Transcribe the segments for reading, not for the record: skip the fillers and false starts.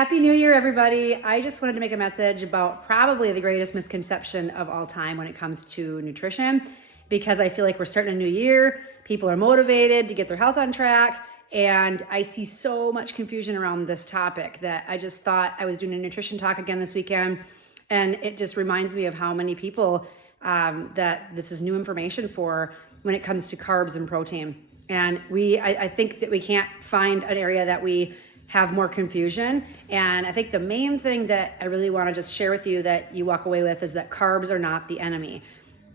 Happy New Year, everybody. I just wanted to make a message about probably the greatest misconception of all time when it comes to nutrition, because I feel like we're starting a new year. People are motivated to get their health on track, and I see so much confusion around this topic that I just thought I was doing a nutrition talk again this weekend, and it just reminds me of how many people that this is new information for when it comes to carbs and protein. And I think that we can't find an area that we have more confusion. And I think the main thing that I really want to just share with you that you walk away with is that carbs are not the enemy.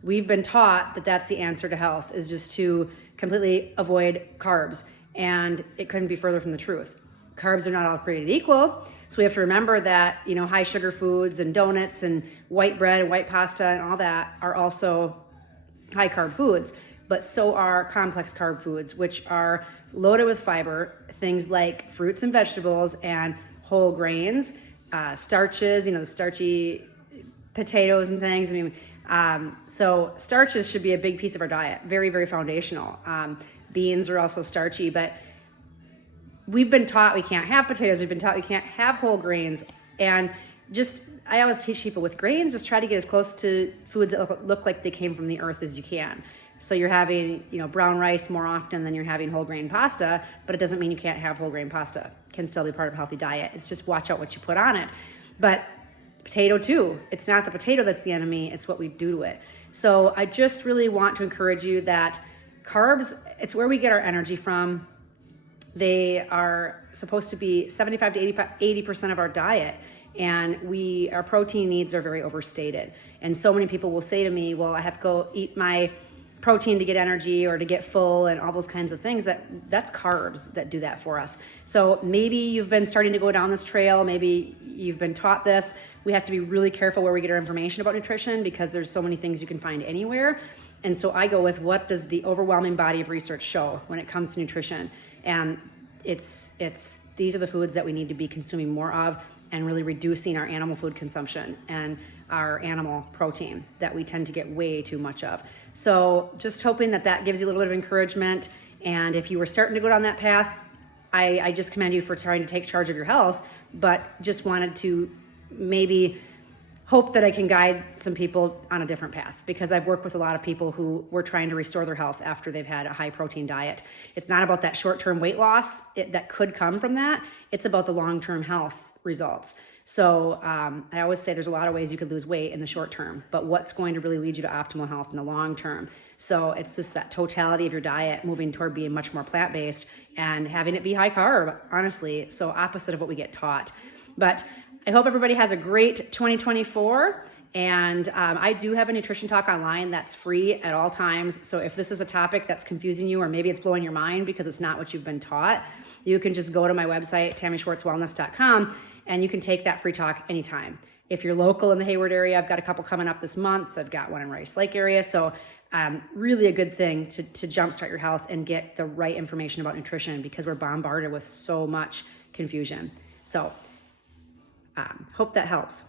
We've been taught that that's the answer to health, is just to completely avoid carbs. And it couldn't be further from the truth. Carbs are not all created equal. So we have to remember that, high sugar foods and donuts and white bread and white pasta and all that are also high carb foods. But so are complex carb foods, which are loaded with fiber, things like fruits and vegetables and whole grains, starches, the starchy potatoes and things. So starches should be a big piece of our diet, very, very foundational. Beans are also starchy, but we've been taught we can't have potatoes. We've been taught we can't have whole grains. And I always teach people with grains, just try to get as close to foods that look like they came from the earth as you can. So you're having, brown rice more often than you're having whole grain pasta, but it doesn't mean you can't have whole grain pasta. It can still be part of a healthy diet. It's just watch out what you put on it. But potato too, it's not the potato that's the enemy, it's what we do to it. So I just really want to encourage you that carbs, it's where we get our energy from. They are supposed to be 75 to 80% of our diet. And our protein needs are very overstated. And so many people will say to me, well, I have to go eat my protein to get energy or to get full and all those kinds of things. That's carbs that do that for us. So maybe you've been starting to go down this trail. Maybe you've been taught this. We have to be really careful where we get our information about nutrition because there's so many things you can find anywhere. And so I go with, what does the overwhelming body of research show when it comes to nutrition? And these are the foods that we need to be consuming more of and really reducing our animal food consumption and our animal protein that we tend to get way too much of. So just hoping that gives you a little bit of encouragement. And if you were starting to go down that path, I just commend you for trying to take charge of your health, but just wanted to maybe hope that I can guide some people on a different path, because I've worked with a lot of people who were trying to restore their health after they've had a high protein diet. It's not about that short-term weight loss that could come from that. It's about the long-term health results. So I always say there's a lot of ways you could lose weight in the short term, but what's going to really lead you to optimal health in the long term? So it's just that totality of your diet moving toward being much more plant-based and having it be high carb, honestly. So opposite of what we get taught. But I hope everybody has a great 2024. And I do have a nutrition talk online that's free at all times. So if this is a topic that's confusing you, or maybe it's blowing your mind because it's not what you've been taught, you can just go to my website, TammySchwartzWellness.com, and you can take that free talk anytime. If you're local in the Hayward area, I've got a couple coming up this month. I've got one in Rice Lake area. So really a good thing to jumpstart your health and get the right information about nutrition, because we're bombarded with so much confusion. So hope that helps.